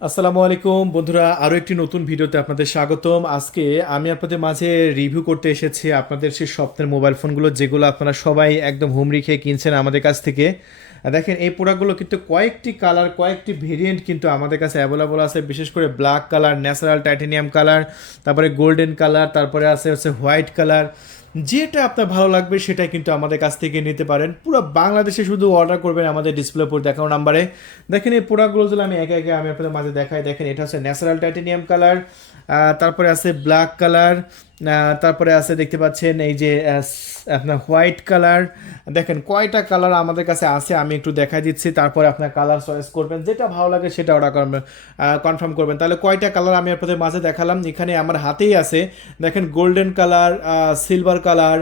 আসসালামু আলাইকুম বন্ধুরা, আরও একটি নতুন ভিডিওতে আপনাদের স্বাগতম। আজকে আমি আপনাদের মাঝে রিভিউ করতে এসেছি আপনাদের সেই স্বপ্নের মোবাইল ফোনগুলো, যেগুলো আপনারা সবাই একদম হুমড়ি খেয়ে কিনছেন আমাদের কাছ থেকে। দেখেন, এই প্রোডাক্টগুলো কিন্তু কয়েকটি কালার, কয়েকটি ভেরিয়েন্ট কিন্তু আমাদের কাছে অ্যাভেলেবল আছে। বিশেষ করে black colour, natural titanium colour, তারপরে গোল্ডেন কালার, তারপরে আছে হচ্ছে হোয়াইট কালার। যেটা আপনার ভালো লাগবে সেটাই কিন্তু আমাদের কাছ থেকে নিতে পারেন। পুরো বাংলাদেশে শুধু অর্ডার করবেন আমাদের ডিসপ্লে উপর দেখানো নাম্বারে। দেখেন, এই প্রোডাক্টগুলো যদি আমি একে একে আমি আপনাদের মাঝে দেখাই। দেখেন, এটা হচ্ছে ন্যাচারাল টাইটেনিয়াম কালার, তারপরে আছে ব্ল্যাক কালার, তারপরে আছে দেখতে পাচ্ছেন এই যে আপনার হোয়াইট কালার। দেখেন কয়টা কালার আমাদের কাছে আছে, আমি একটু দেখাই দিচ্ছি। তারপরে আপনার কালার চয়েস করবেন, যেটা ভালো লাগে সেটা অর্ডার করবেন, কনফার্ম করবেন। তাহলে কয়টা কালার আমি আপনাদের মাঝে দেখালাম, এখানে আমার হাতেই আছে। দেখেন, golden colour, silver colour,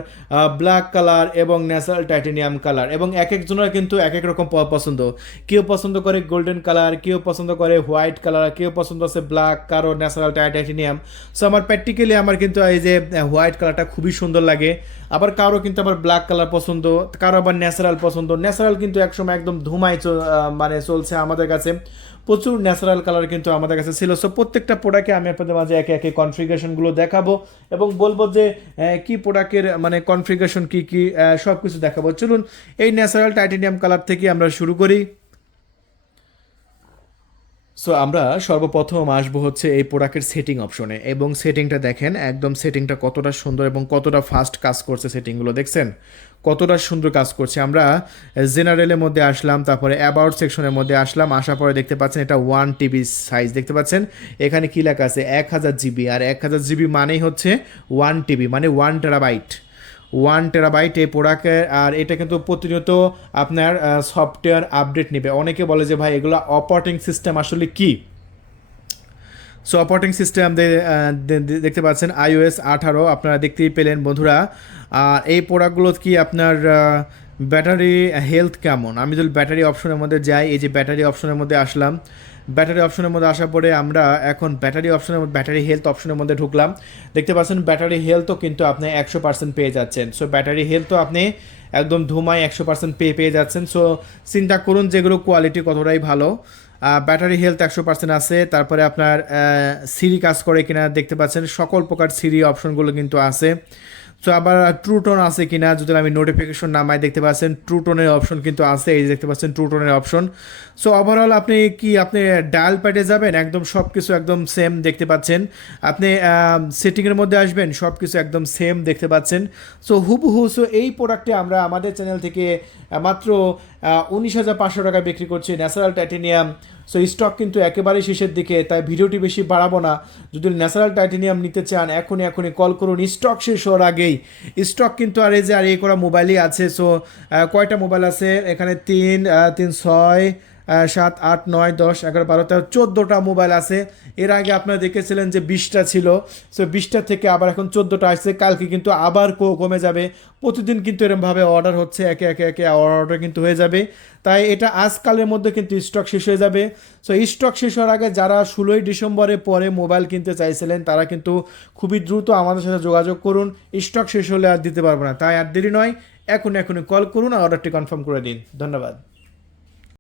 black colour এবং ন্যাচারাল টাইটেনিয়াম কালার। এবং এক একজনের কিন্তু এক এক রকম পছন্দ। কেউ পছন্দ করে গোল্ডেন কালার, কেউ পছন্দ করে হোয়াইট কালার, কেউ পছন্দ আছে ব্ল্যাক, কারো ন্যাচারাল টাইটেনিয়াম। সো আমার প্র্যাকটিক্যালি আমার কিন্তু এই যে হোয়াইট কালারটা খুবই সুন্দর লাগে। আবার কারো কিন্তু আবার ব্ল্যাক কালার পছন্দ, কারো আবার ন্যাচারাল পছন্দ। ন্যাচারাল কিন্তু একসময় একদম ধুমায় মানে চলছে আমাদের কাছে। প্রচুর ন্যাচারাল কালার কিন্তু আমাদের কাছে ছিল। সো প্রত্যেকটা প্রোডাক্টে আমি আপনাদের মাঝে একে একে কনফিগারেশনগুলো দেখাবো এবং বলবো যে কি প্রোডাক্টের মানে কনফিগারেশন কি কি সব কিছু দেখাবো। চলুন এই ন্যাচারাল টাইটেনিয়াম কালার থেকে আমরা শুরু করি। সো আমরা সর্বপ্রথম আসবো হচ্ছে এই প্রোডাক্টের সেটিং অপশনে, এবং সেটিংটা দেখেন একদম সেটিংটা কতটা সুন্দর এবং কতটা ফাস্ট কাজ করছে। সেটিংগুলো দেখছেন কতটা সুন্দর কাজ করছে। আমরা জেনারেলের মধ্যে আসলাম, তারপরে অ্যাবাউট সেকশনের মধ্যে আসলাম। আসার পরে দেখতে পাচ্ছেন এটা 1 TB সাইজ দেখতে পাচ্ছেন। এখানে কি লেখা আছে 1000 GB, আর 1000 GB মানেই হচ্ছে 1 TB, মানে 1 TB। 1 TB এই প্রোডাক্টের। আর এটা কিন্তু প্রতিনিয়ত আপনার সফটওয়্যার আপডেট নেবে। অনেকে বলে যে ভাই এগুলো অপারেটিং সিস্টেম আসলে কি। সো অপারেটিং সিস্টেম দেখতে পাচ্ছেন iOS 18 আপনারা দেখতেই পেলেন বন্ধুরা। আর এই প্রোডাক্টগুলো কি আপনার ব্যাটারি হেলথ কেমন। আমি যদি ব্যাটারি অপশনের মধ্যে যাই, এই যে ব্যাটারি অপশনের মধ্যে আসলাম। ব্যাটারি অপশনের মধ্যে আসার পরে আমরা এখন ব্যাটারি হেলথ অপশনের মধ্যে ঢুকলাম। দেখতে পাচ্ছেন ব্যাটারি হেলথও কিন্তু আপনি 100% পেয়ে যাচ্ছেন। সো ব্যাটারি হেলথও আপনি একদম ধুমায় 100% পেয়ে যাচ্ছেন। সো চিন্তা করুন যেগুলো কোয়ালিটি কতটাই ভালো। ব্যাটারি হেলথ 100% আছে। তারপরে আপনার সিরি কাজ করে কিনা দেখতে পাচ্ছেন, সকল প্রকার সিরি অপশনগুলো কিন্তু আছে। সো আবার ট্রুটোন আছে কিনা যদি আমি নোটিফিকেশন নামাই, দেখতে পাচ্ছেন ট্রুটোনের অপশন কিন্তু আছে। এই যে দেখতে পাচ্ছেন ট্রুটোনের অপশন। সো ওভারঅল আপনি ডায়াল প্যাডে যাবেন, একদম সব কিছু একদম সেম দেখতে পাচ্ছেন। আপনি সেটিংয়ের মধ্যে আসবেন, সব কিছু একদম সেম দেখতে পাচ্ছেন। সো হুবহু। সো এই প্রোডাক্টটি আমরা আমাদের চ্যানেল থেকে মাত্র 19,500 টাকা বিক্রি করছি, ন্যাচারাল টাইটেনিয়াম। সো স্টক কিন্তু একেবারেই শেষের দিকে, তাই ভিডিওটি বেশি বাড়াবো না। যদি ন্যাচারাল টাইটেনিয়াম নিতে চান এখনই কল করুন, স্টক শেষ হওয়ার আগেই। স্টক কিন্তু আর এই যে আর এই করা মোবাইলই আছে। সো কয়টা মোবাইল আছে এখানে, 6, 7, 8, 9, 10, 11, 12, 13, 14টা মোবাইল আছে। এর আগে আপনারা দেখেছিলেন যে 20টা ছিল। সো 20টা থেকে আবার এখন 14টা আসছে, কালকে কিন্তু আবার কমে যাবে। প্রতিদিন কিন্তু এরকমভাবে অর্ডার হচ্ছে, একে অর্ডার কিন্তু হয়ে যাবে। তাই এটা আজকালের মধ্যে কিন্তু স্টক শেষ হয়ে যাবে। সো স্টক শেষ হওয়ার আগে যারা 16ই ডিসেম্বরে পরে মোবাইল কিনতে চাইছিলেন তারা কিন্তু খুবই দ্রুত আমাদের সাথে যোগাযোগ করুন। স্টক শেষ হলে আর দিতে পারবো না, তাই আর দেরি নয়, এখনই কল করুন আর অর্ডারটি কনফার্ম করে দিন। ধন্যবাদ।